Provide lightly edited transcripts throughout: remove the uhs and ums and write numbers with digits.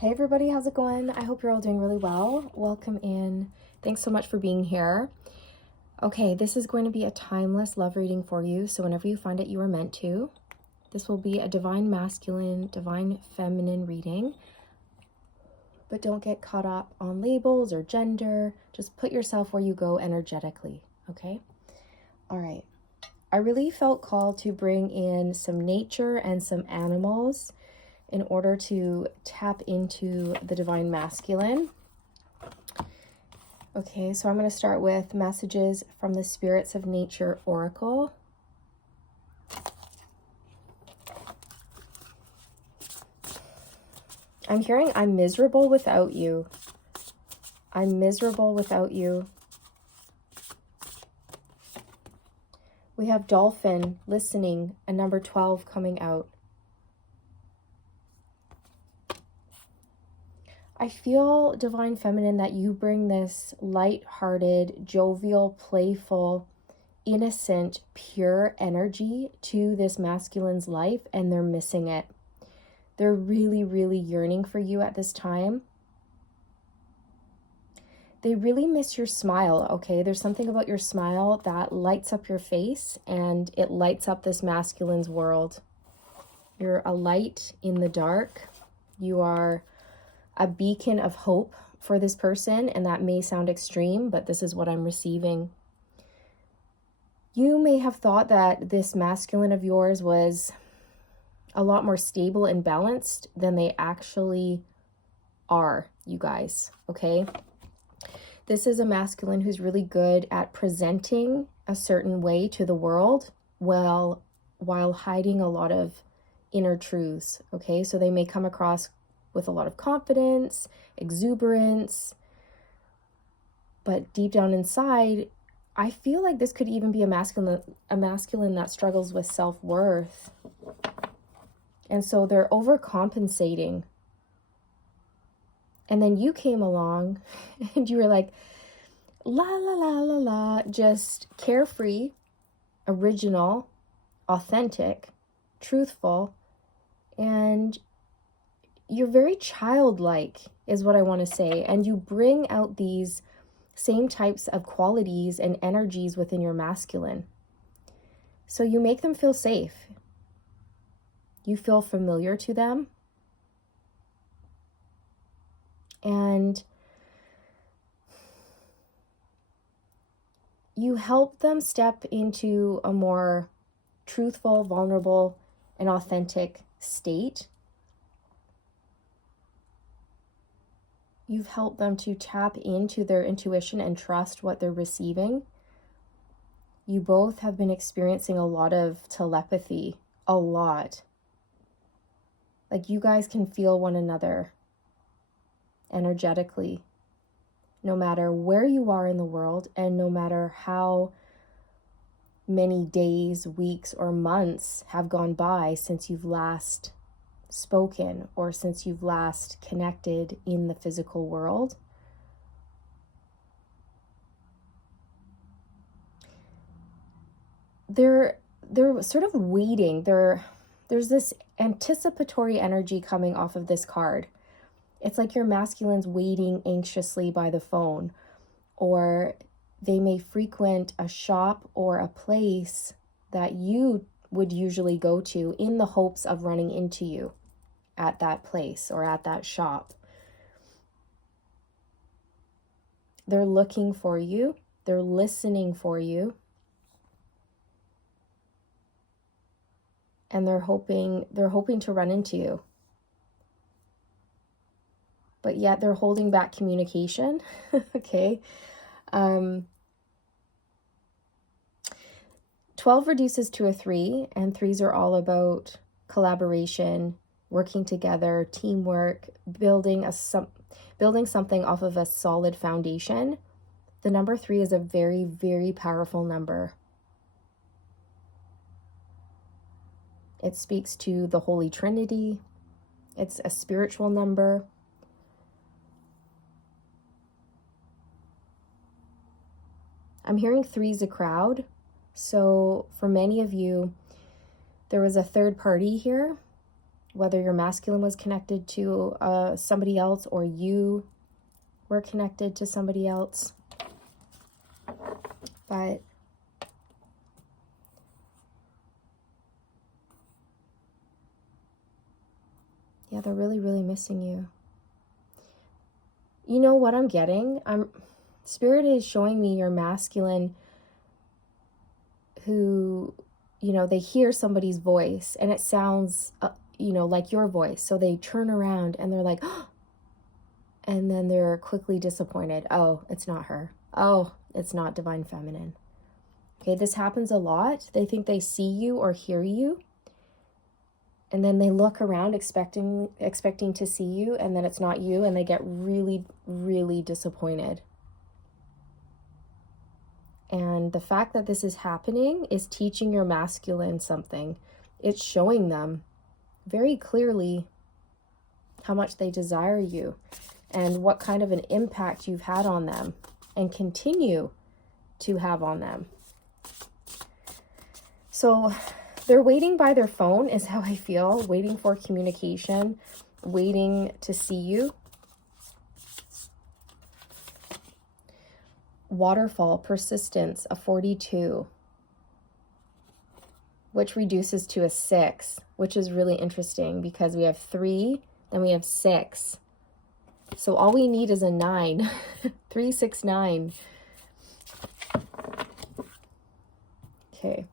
Hey everybody, how's it going? I hope you're all doing really well. Welcome in. Thanks so much for being here. Okay, this is going to be a timeless love reading for you. So whenever you find it, you are meant to. This will be a divine masculine, divine feminine reading. But don't get caught up on labels or gender. Just put yourself where you go energetically, okay? All right. I really felt called to bring in some nature and some animals in order to tap into the divine masculine. Okay, so I'm going to start with messages from the Spirits of Nature Oracle. I'm hearing, I'm miserable without you. I'm miserable without you. We have Dolphin, listening, and number 12 coming out. I feel, Divine Feminine, that you bring this light-hearted, jovial, playful, innocent, pure energy to this masculine's life, and they're missing it. They're really, really yearning for you at this time. They really miss your smile, okay? There's something about your smile that lights up your face, and it lights up this masculine's world. You're a light in the dark. You are a beacon of hope for this person, and that may sound extreme, but this is what I'm receiving. You may have thought that this masculine of yours was a lot more stable and balanced than they actually are, you guys, okay? This is a masculine who's really good at presenting a certain way to the world while hiding a lot of inner truths, okay? So they may come across with a lot of confidence, exuberance, but deep down inside, I feel like this could even be a masculine that struggles with self-worth. And so they're overcompensating. And then you came along and you were like, la, la, la, la, la, just carefree, original, authentic, truthful, and you're very childlike is what I want to say. And you bring out these same types of qualities and energies within your masculine. So you make them feel safe. You feel familiar to them. And you help them step into a more truthful, vulnerable, and authentic state. You've helped them to tap into their intuition and trust what they're receiving. You both have been experiencing a lot of telepathy, a lot. Like you guys can feel one another energetically, no matter where you are in the world and no matter how many days, weeks, or months have gone by since you've last spoken or since you've last connected in the physical world. They're sort of waiting. There's this anticipatory energy coming off of this card. It's like your masculine's waiting anxiously by the phone, or they may frequent a shop or a place that you would usually go to in the hopes of running into you at that place or at that shop. They're looking for you. They're listening for you. And they're hoping to run into you. But yet they're holding back communication. Okay. 12 reduces to a 3, and 3s are all about collaboration, working together, teamwork, building something off of a solid foundation. The number 3 is a very, very powerful number. It speaks to the Holy Trinity. It's a spiritual number. I'm hearing 3's a crowd. So for many of you, there was a third party here whether your masculine was connected to somebody else or you were connected to somebody else. But yeah, they're really, really missing you. You know what I'm getting? Spirit is showing me your masculine who, you know, they hear somebody's voice and it sounds, you know, like your voice. So they turn around and they're like, oh, and then they're quickly disappointed. Oh, it's not her. Oh, it's not divine feminine. Okay, this happens a lot. They think they see you or hear you. And then they look around expecting to see you, and then it's not you, and they get really, really disappointed. And the fact that this is happening is teaching your masculine something. It's showing them very clearly how much they desire you and what kind of an impact you've had on them and continue to have on them. So they're waiting by their phone is how I feel, waiting for communication, waiting to see you. Waterfall, persistence, a 42, which reduces to a 6, which is really interesting because we have 3, then we have 6. So all we need is a 9, 3, 6, 9. Okay.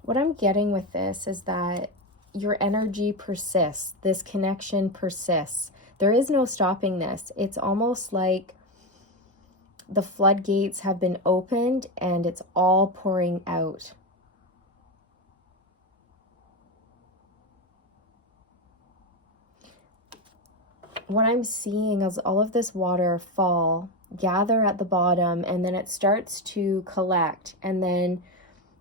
What I'm getting with this is that your energy persists. This connection persists. There is no stopping this. It's almost like the floodgates have been opened and it's all pouring out. What I'm seeing is all of this water fall, gather at the bottom, and then it starts to collect, and then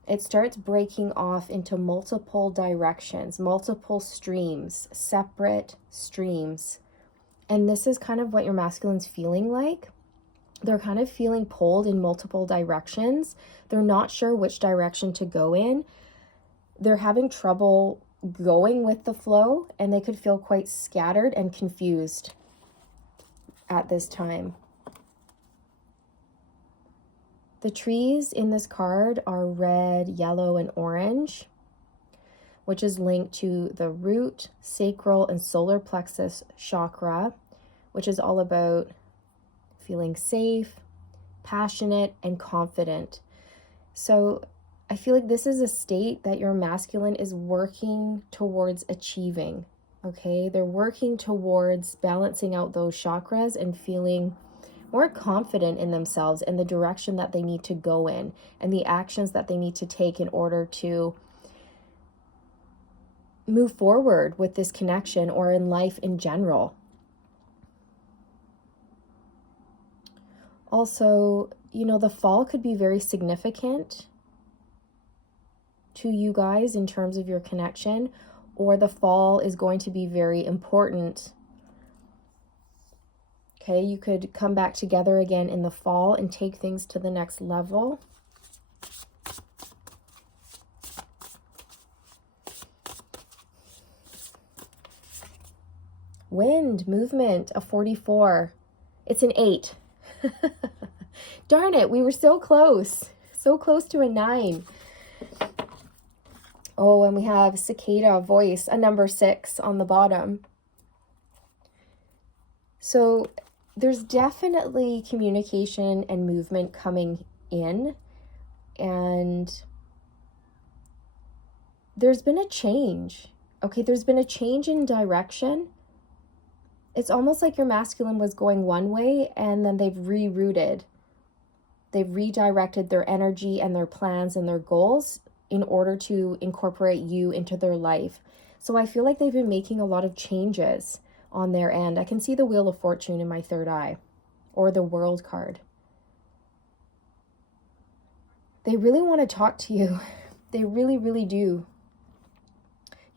it starts breaking off into multiple directions, multiple streams, separate streams. And this is kind of what your masculine's feeling like. They're kind of feeling pulled in multiple directions. They're not sure which direction to go in. They're having trouble going with the flow, and they could feel quite scattered and confused at this time. The trees in this card are red, yellow, and orange, which is linked to the root, sacral, and solar plexus chakra, which is all about feeling safe, passionate, and confident. So I feel like this is a state that your masculine is working towards achieving, okay? They're working towards balancing out those chakras and feeling more confident in themselves and the direction that they need to go in and the actions that they need to take in order to move forward with this connection or in life in general. Also, you know, the fall could be very significant to you guys in terms of your connection, or the fall is going to be very important. Okay, you could come back together again in the fall and take things to the next level. Wind, movement, a 44. It's an 8. Darn it, we were so close to a 9. Oh, and we have cicada, voice, a number 6 on the bottom. So there's definitely communication and movement coming in, and there's been a change. Okay, there's been a change in direction. It's almost like your masculine was going one way and then they've rerouted. They've redirected their energy and their plans and their goals in order to incorporate you into their life. So I feel like they've been making a lot of changes on their end. I can see the Wheel of Fortune in my third eye, or the World card. They really want to talk to you. They really, really do.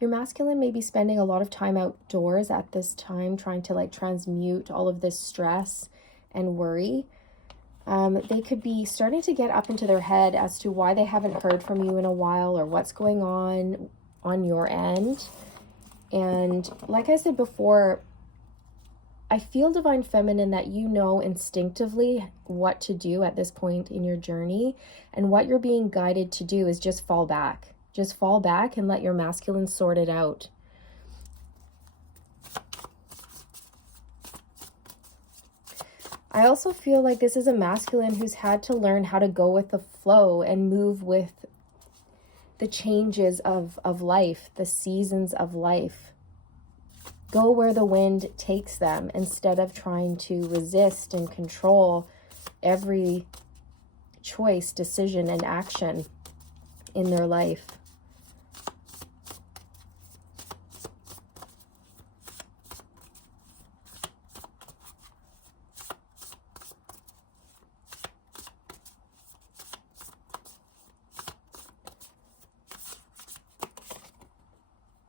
Your masculine may be spending a lot of time outdoors at this time, trying to like transmute all of this stress and worry. They could be starting to get up into their head as to why they haven't heard from you in a while or what's going on your end. And like I said before, I feel Divine Feminine that you know instinctively what to do at this point in your journey, and what you're being guided to do is just fall back. Just fall back and let your masculine sort it out. I also feel like this is a masculine who's had to learn how to go with the flow and move with the changes of life, the seasons of life. Go where the wind takes them instead of trying to resist and control every choice, decision, and action in their life.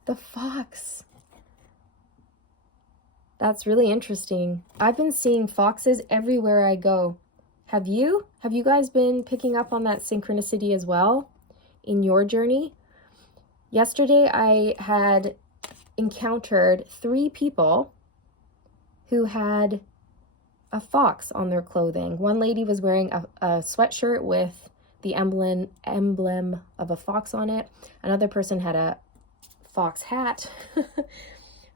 The fox. That's really interesting. I've been seeing foxes everywhere I go. Have you? Have you guys been picking up on that synchronicity as well in your journey? Yesterday, I had encountered 3 people who had a fox on their clothing. One lady was wearing a sweatshirt with the emblem of a fox on it. Another person had a fox hat.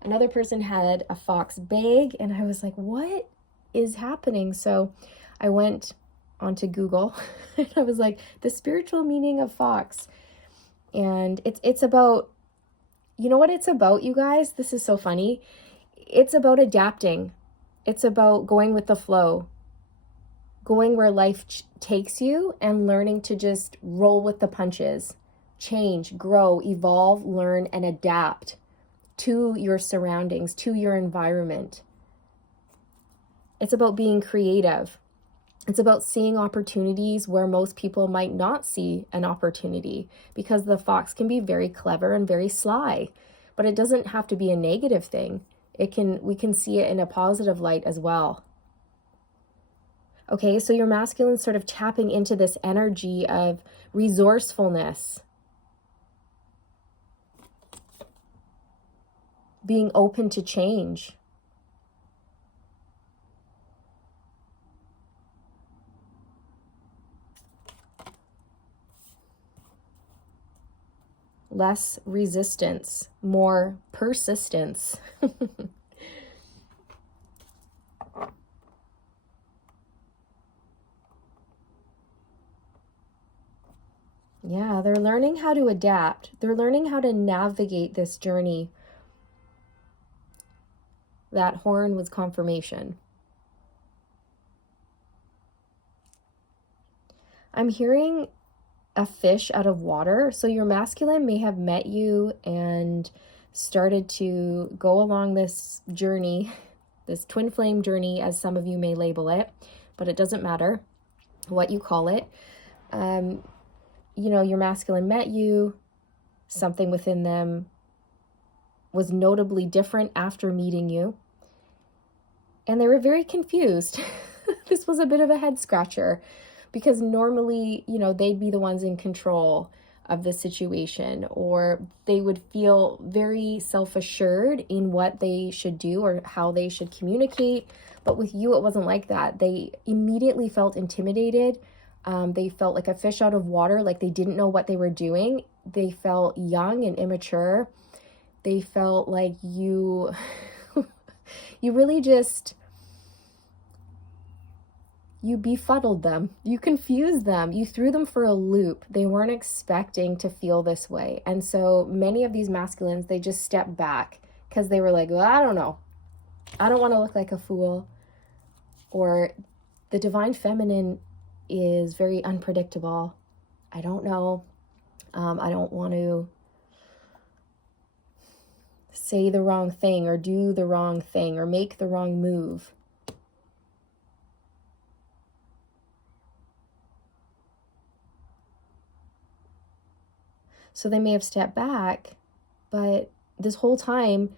Another person had a fox bag, and I was like, what is happening? So I went onto Google and I was like, the spiritual meaning of fox. And it's about, you know what it's about, you guys? This is so funny. It's about adapting. It's about going with the flow, going where life takes you, and learning to just roll with the punches, change, grow, evolve, learn, and adapt to your surroundings, to your environment. It's about being creative. It's about seeing opportunities where most people might not see an opportunity, because the fox can be very clever and very sly, but it doesn't have to be a negative thing. We can see it in a positive light as well. Okay, so your masculine sort of tapping into this energy of resourcefulness, being open to change. Less resistance, more persistence. Yeah, they're learning how to adapt. They're learning how to navigate this journey. That horn was confirmation. I'm hearing a fish out of water. So your masculine may have met you and started to go along this journey, this twin flame journey, as some of you may label it, but it doesn't matter what you call it. You know, your masculine met you, something within them was notably different after meeting you, and they were very confused. This was a bit of a head scratcher, because normally, you know, they'd be the ones in control of the situation, or they would feel very self-assured in what they should do or how they should communicate. But with you, it wasn't like that. They immediately felt intimidated. They felt like a fish out of water, like they didn't know what they were doing. They felt young and immature. They felt like you really just, you befuddled them. You confused them. You threw them for a loop. They weren't expecting to feel this way. And so many of these masculines, they just stepped back because they were like, well, I don't know. I don't want to look like a fool. Or the divine feminine is very unpredictable. I don't know. I don't want to say the wrong thing or do the wrong thing or make the wrong move. So they may have stepped back, but this whole time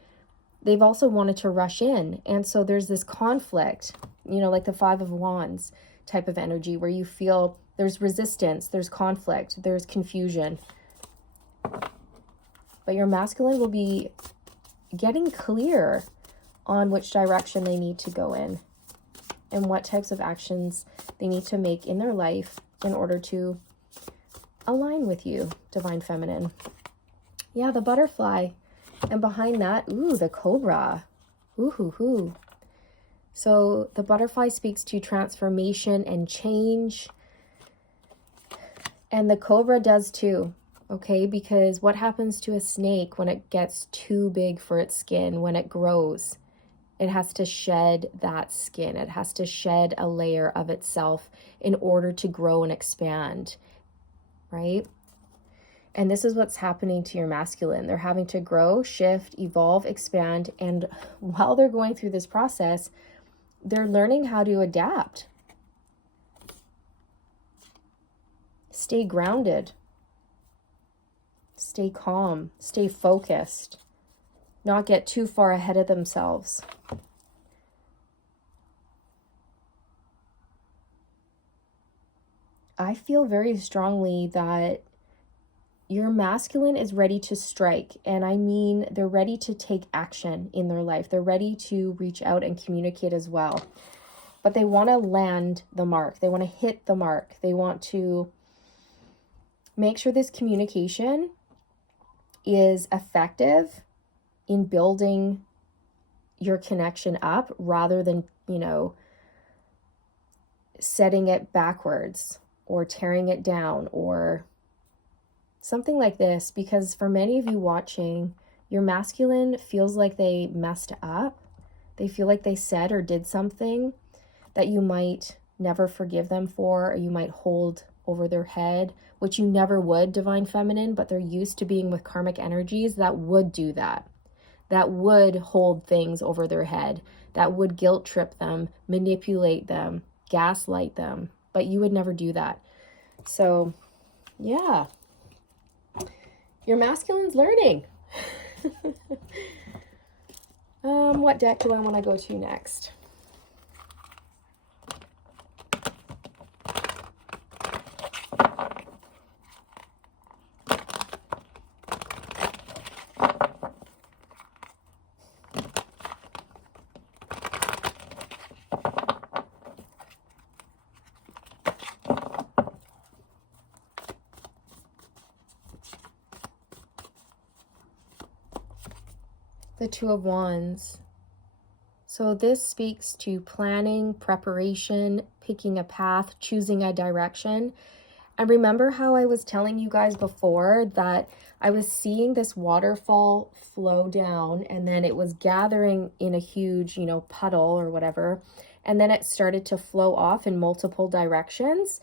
they've also wanted to rush in. And so there's this conflict, you know, like the 5 of Wands. type of energy where you feel there's resistance, there's conflict, there's confusion. But your masculine will be getting clear on which direction they need to go in and what types of actions they need to make in their life in order to align with you, Divine Feminine. Yeah, the butterfly. And behind that, ooh, the cobra. Ooh, hoo, hoo. So the butterfly speaks to transformation and change. And the cobra does too, okay? Because what happens to a snake when it gets too big for its skin, when it grows? It has to shed that skin. It has to shed a layer of itself in order to grow and expand, right? And this is what's happening to your masculine. They're having to grow, shift, evolve, expand. And while they're going through this process, they're learning how to adapt. Stay grounded. Stay calm. Stay focused. Not get too far ahead of themselves. I feel very strongly that your masculine is ready to strike. And I mean, they're ready to take action in their life. They're ready to reach out and communicate as well. But they want to land the mark. They want to hit the mark. They want to make sure this communication is effective in building your connection up rather than, setting it backwards or tearing it down or something like this. Because for many of you watching, your masculine feels like they messed up. They feel like they said or did something that you might never forgive them for, or you might hold over their head, which you never would, Divine Feminine, but they're used to being with karmic energies that would do that. That would hold things over their head, that would guilt trip them, manipulate them, gaslight them, but you would never do that. So, yeah. Your masculine's learning. What deck do I want to go to next? The Two of Wands. So this speaks to planning, preparation, picking a path, choosing a direction. And remember how I was telling you guys before that I was seeing this waterfall flow down and then it was gathering in a huge, puddle or whatever. And then it started to flow off in multiple directions.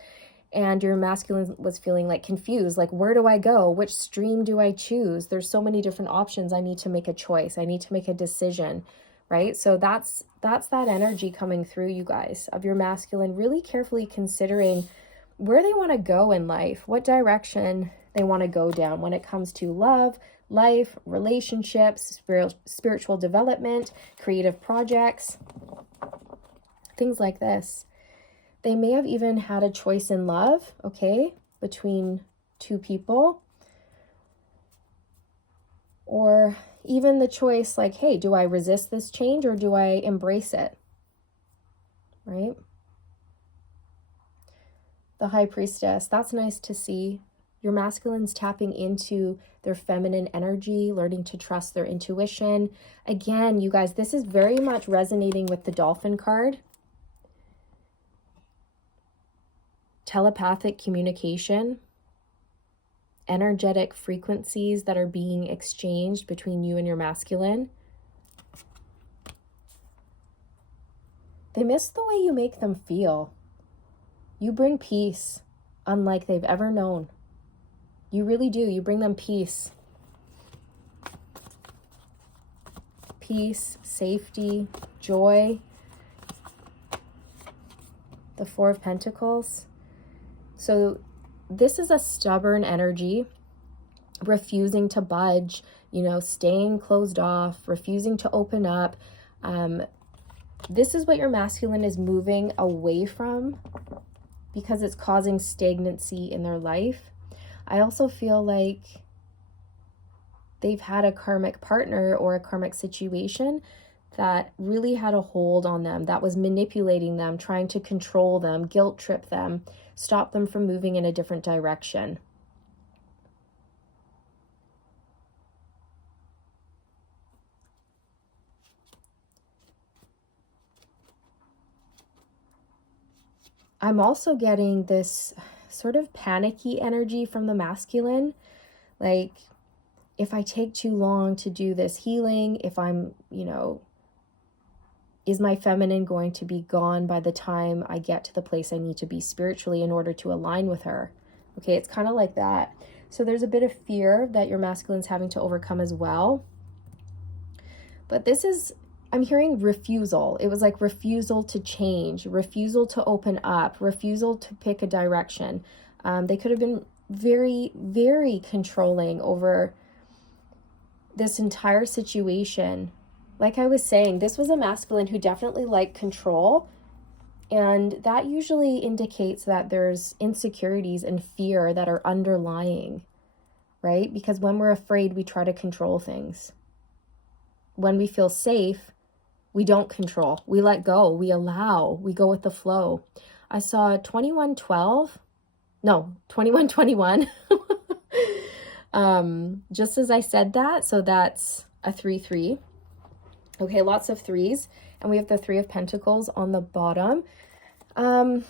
And your masculine was feeling like confused, like, where do I go? Which stream do I choose? There's so many different options. I need to make a choice. I need to make a decision, right? So that's that energy coming through, you guys, of your masculine really carefully considering where they want to go in life, what direction they want to go down when it comes to love, life, relationships, spiritual development, creative projects, things like this. They may have even had a choice in love, okay, between two people. Or even the choice like, hey, do I resist this change or do I embrace it? Right? The High Priestess, that's nice to see. Your masculine's tapping into their feminine energy, learning to trust their intuition. Again, you guys, this is very much resonating with the Dolphin card. Telepathic communication, energetic frequencies that are being exchanged between you and your masculine. They miss the way you make them feel. You bring peace unlike they've ever known. You really do. You bring them peace. Peace, safety, joy. The Four of Pentacles. So this is a stubborn energy, refusing to budge, staying closed off, refusing to open up. This is what your masculine is moving away from because it's causing stagnancy in their life. I also feel like they've had a karmic partner or a karmic situation that really had a hold on them, that was manipulating them, trying to control them, guilt trip them, stop them from moving in a different direction. I'm also getting this sort of panicky energy from the masculine. Like, if I take too long to do this healing, if I'm, is my feminine going to be gone by the time I get to the place I need to be spiritually in order to align with her? Okay, it's kind of like that. So there's a bit of fear that your masculine's having to overcome as well. But this is, I'm hearing refusal. It was like refusal to change, refusal to open up, refusal to pick a direction. They could have been very, very controlling over this entire situation. Like I was saying, this was a masculine who definitely liked control. And that usually indicates that there's insecurities and fear that are underlying, right? Because when we're afraid, we try to control things. When we feel safe, we don't control. We let go. We allow. We go with the flow. I saw 2121. Just as I said that, so that's a 3-3. Okay, lots of threes. And we have the 3 of Pentacles on the bottom. Oh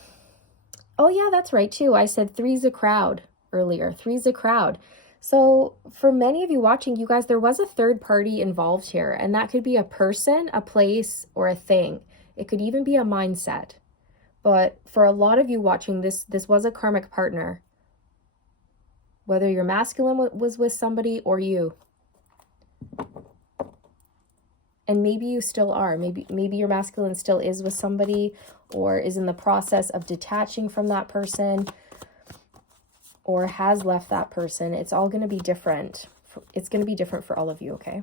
yeah, that's right too. I said 3's a crowd earlier. 3's a crowd. So for many of you watching, you guys, there was a third party involved here. And that could be a person, a place, or a thing. It could even be a mindset. But for a lot of you watching, this was a karmic partner. Whether your masculine was with somebody or you. And maybe you still are. Maybe your masculine still is with somebody or is in the process of detaching from that person or has left that person. It's all going to be different. It's going to be different for all of you, okay?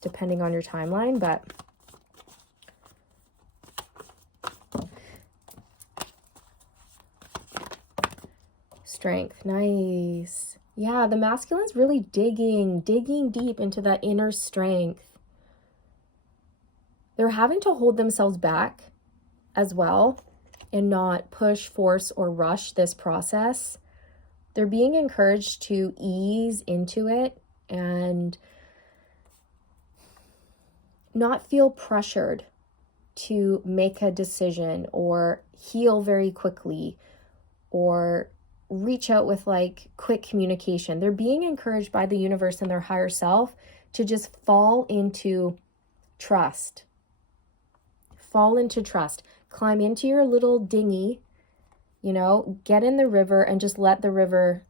Depending on your timeline, but strength. Nice. Yeah, the masculine's really digging deep into that inner strength. They're having to hold themselves back as well and not push, force, or rush this process. They're being encouraged to ease into it and not feel pressured to make a decision or heal very quickly or reach out with like quick communication. They're being encouraged by the universe and their higher self to just fall into trust. Fall into trust. Climb into your little dinghy, get in the river and just let the river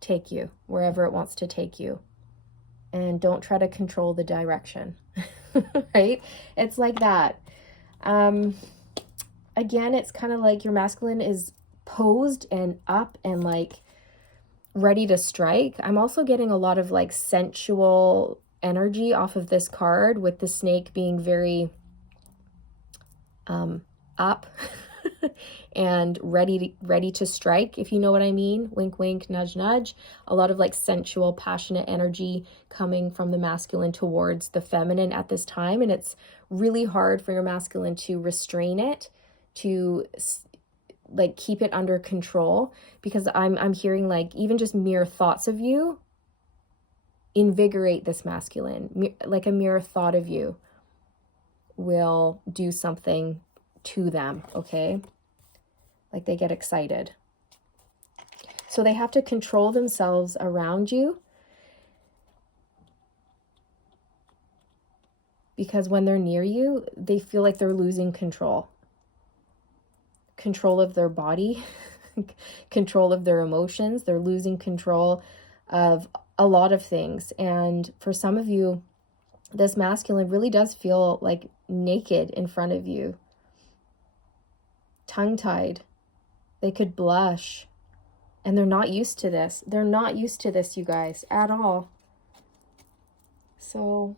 take you wherever it wants to take you. And don't try to control the direction, right? It's like that. Again, it's kind of like your masculine is posed and up and like ready to strike. I'm also getting a lot of like sensual energy off of this card with the snake being very up and ready to strike, if you know what I mean. Wink, wink, nudge, nudge. A lot of like sensual, passionate energy coming from the masculine towards the feminine at this time. And it's really hard for your masculine to restrain it, to like keep it under control, because I'm hearing like even just mere thoughts of you invigorate this masculine. Like a mere thought of you will do something to them, okay? Like they get excited. So they have to control themselves around you, because when they're near you, they feel like they're losing control. Control of their body, control of their emotions. They're losing control of a lot of things. And for some of you, this masculine really does feel like naked in front of you. Tongue-tied. They could blush. And they're not used to this. They're not used to this, you guys, at all. So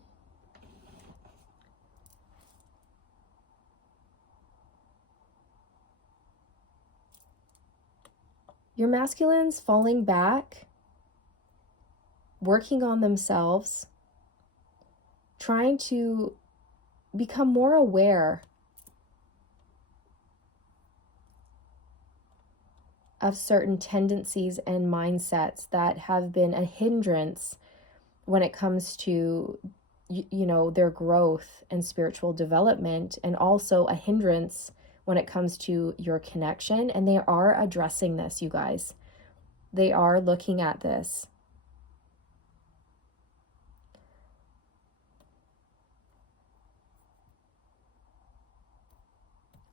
Your masculine's falling back, working on themselves, trying to become more aware of certain tendencies and mindsets that have been a hindrance when it comes to, you know, their growth and spiritual development, and also a hindrance when it comes to your connection. And they are addressing this, you guys. They are looking at this.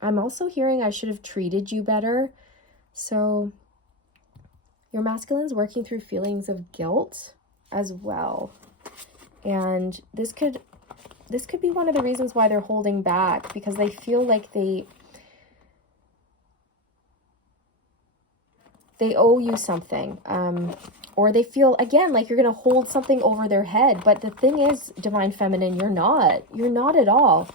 I'm also hearing I should have treated you better. So your masculine's working through feelings of guilt as well. And this could be one of the reasons why they're holding back, because they feel like they owe you something. Or they feel, again, like you're going to hold something over their head. But the thing is, Divine Feminine, you're not. You're not at all.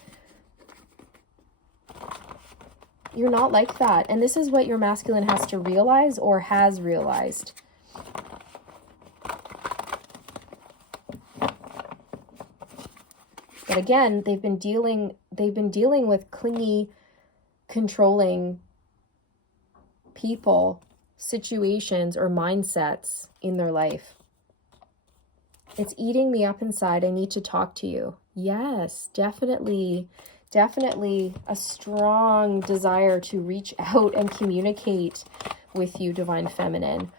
You're not like that. And this is what your masculine has to realize, or has realized. But again, they've been dealing with clingy, controlling people, situations, or mindsets in their life. It's eating me up inside. I need to talk to you. Yes, definitely. Definitely a strong desire to reach out and communicate with you, Divine Feminine.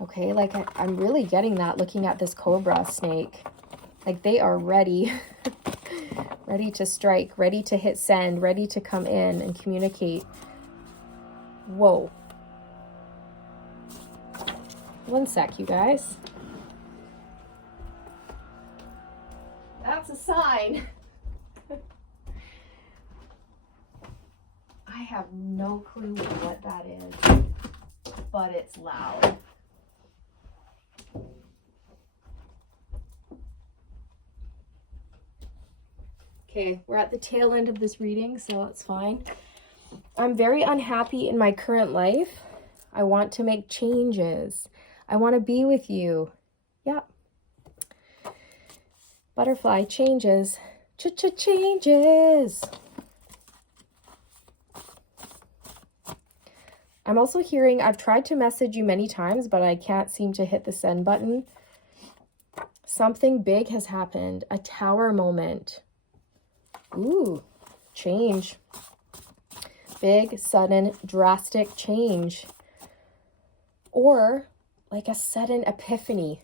Okay, like I'm really getting that looking at this cobra snake. Like they are ready, ready to strike, ready to hit send, ready to come in and communicate. Whoa. One sec, you guys. That's a sign. I have no clue what that is, but it's loud. Okay, we're at the tail end of this reading, so it's fine. I'm very unhappy in my current life. I want to make changes. I want to be with you. Yeah. Butterfly, changes. Changes. I'm also hearing, I've tried to message you many times, but I can't seem to hit the send button. Something big has happened. A tower moment. Ooh, change. Big, sudden, drastic change. Or like a sudden epiphany.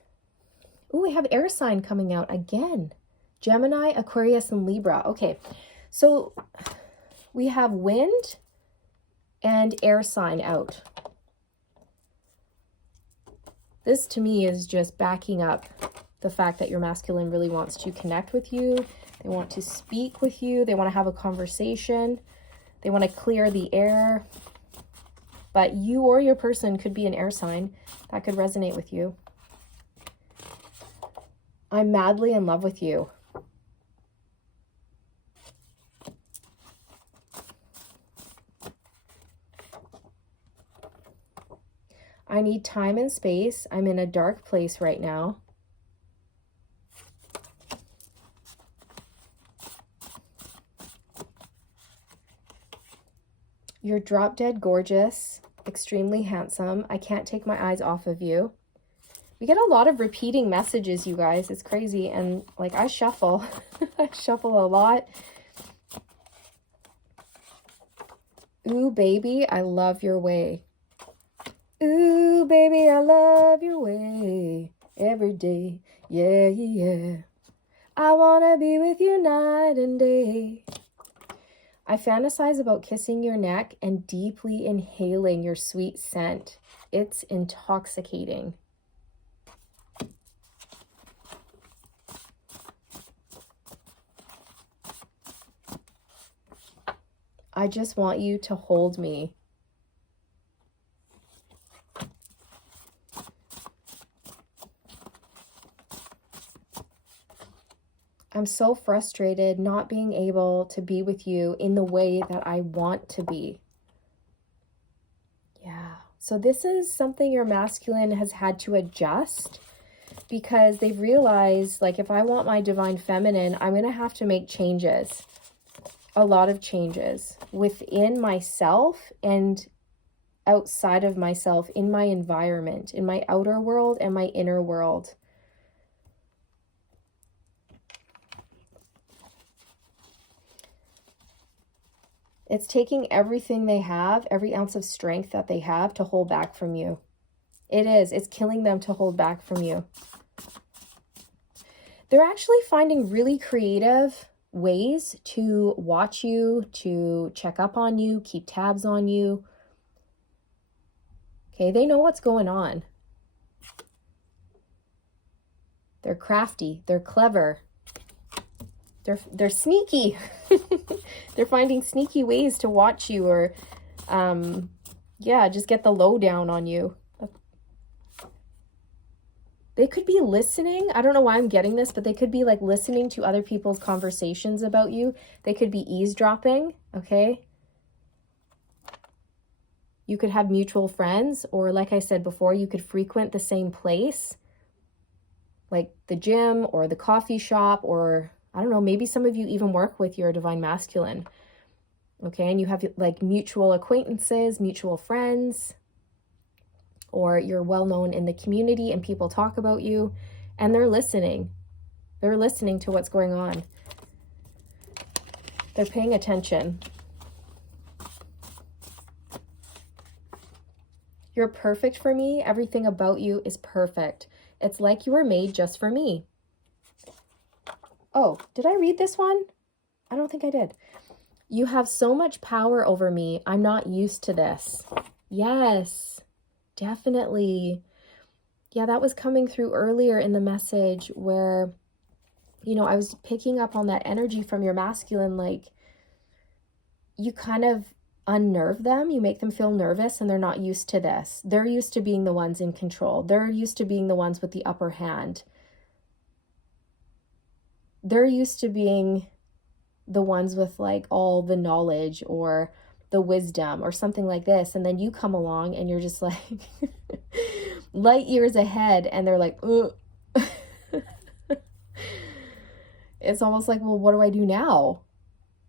Ooh, we have air sign coming out again. Gemini, Aquarius, and Libra. Okay, so we have wind and air sign out. This to me is just backing up the fact that your masculine really wants to connect with you. They want to speak with you. They want to have a conversation. They want to clear the air. But you or your person could be an air sign. That could resonate with you. I'm madly in love with you. I need time and space. I'm in a dark place right now. You're drop dead gorgeous, extremely handsome. I can't take my eyes off of you. We get a lot of repeating messages, you guys. It's crazy. And like I shuffle. I shuffle a lot. Ooh, baby, I love your way. Ooh, baby, I love your way. Every day. Yeah, yeah. I want to be with you night and day. I fantasize about kissing your neck and deeply inhaling your sweet scent. It's intoxicating. I just want you to hold me. I'm so frustrated not being able to be with you in the way that I want to be. So this is something your masculine has had to adjust, because they've realized, like, if I want my divine feminine, I'm going to have to make changes. A lot of changes within myself and outside of myself, in my environment, in my outer world and my inner world. It's taking everything they have, every ounce of strength that they have, to hold back from you. It is. It's killing them to hold back from you. They're actually finding really creative ways to watch you, to check up on you, keep tabs on you. Okay, they know what's going on. They're crafty. They're clever. They're sneaky. They're finding sneaky ways to watch you, or yeah, just get the lowdown on you. They could be listening. I don't know why I'm getting this, but they could be like listening to other people's conversations about you. They could be eavesdropping, okay? You could have mutual friends, or like I said before, you could frequent the same place, like the gym or the coffee shop, or I don't know, maybe some of you even work with your divine masculine, okay? And you have like mutual acquaintances, mutual friends, or you're well known in the community and people talk about you, and they're listening. They're listening to what's going on. They're paying attention. You're perfect for me. Everything about you is perfect. It's like you were made just for me. Oh, did I read this one? I don't think I did. You have so much power over me. I'm not used to this. Yes, definitely. Yeah, that was coming through earlier in the message where, you know, I was picking up on that energy from your masculine, like you kind of unnerve them, you make them feel nervous, and they're not used to this. They're used to being the ones in control. They're used to being the ones with the upper hand. They're used to being the ones with like all the knowledge or the wisdom or something like this. And then you come along and you're just like light years ahead, and they're like, ugh. It's almost like, well, what do I do now?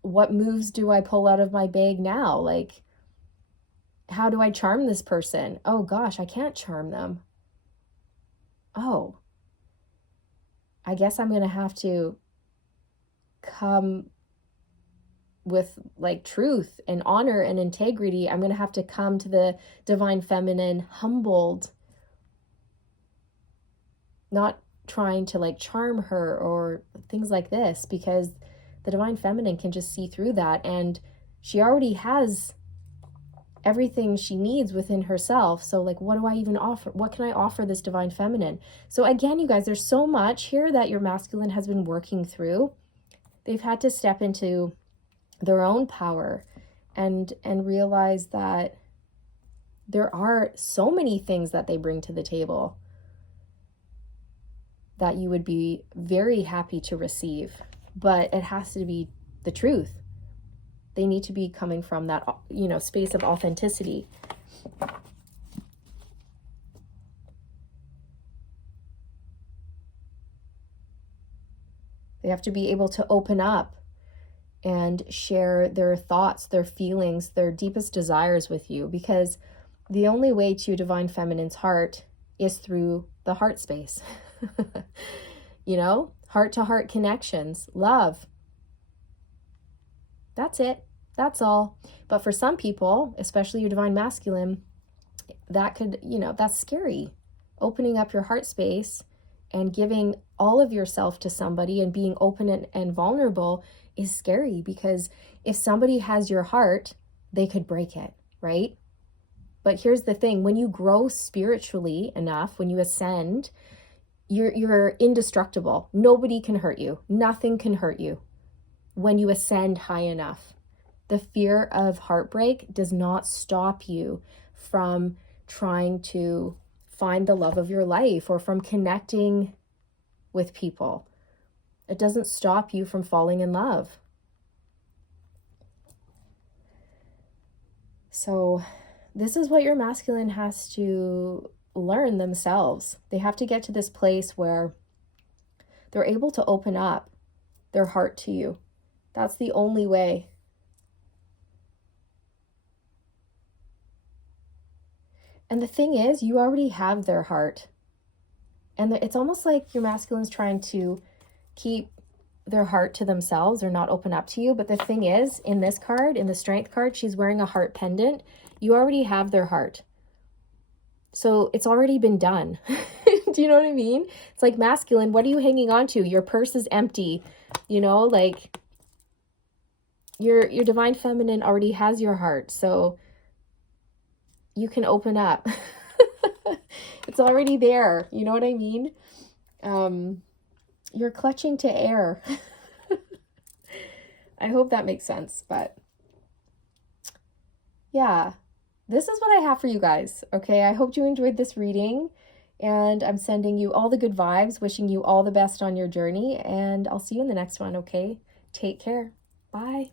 What moves do I pull out of my bag now? Like, how do I charm this person? Oh gosh, I can't charm them. Oh, I guess I'm going to have to come with like truth and honor and integrity. I'm going to have to come to the divine feminine humbled, not trying to like charm her or things like this, because the divine feminine can just see through that, and she already has everything she needs within herself. So like, what do I even offer? What can I offer this divine feminine? So again, you guys, there's so much here that your masculine has been working through. They've had to step into their own power and realize that there are so many things that they bring to the table that you would be very happy to receive, but it has to be the truth. They need to be coming from that, you know, space of authenticity. They have to be able to open up and share their thoughts, their feelings, their deepest desires with you, because the only way to divine feminine's heart is through the heart space. You know, heart to heart connections, love. That's it. That's all. But for some people, especially your divine masculine, that could, you know, that's scary. Opening up your heart space and giving all of yourself to somebody and being open and vulnerable is scary, because if somebody has your heart, they could break it, right? But here's the thing, when you grow spiritually enough, when you ascend, you're indestructible. Nobody can hurt you. Nothing can hurt you when you ascend high enough. The fear of heartbreak does not stop you from trying to find the love of your life or from connecting with people. It doesn't stop you from falling in love. So this is what your masculine has to learn themselves. They have to get to this place where they're able to open up their heart to you. That's the only way. And the thing is, you already have their heart. And it's almost like your masculine's trying to keep their heart to themselves or not open up to you. But the thing is, in this card, in the Strength card, she's wearing a heart pendant. You already have their heart. So it's already been done. Do you know what I mean? It's like, masculine, what are you hanging on to? Your purse is empty. You know, like your divine feminine already has your heart. So you can open up. It's already there. You know what I mean? You're clutching to air. I hope that makes sense, but yeah, this is what I have for you guys. Okay, I hope you enjoyed this reading, and I'm sending you all the good vibes, wishing you all the best on your journey, and I'll see you in the next one. Okay, take care. Bye.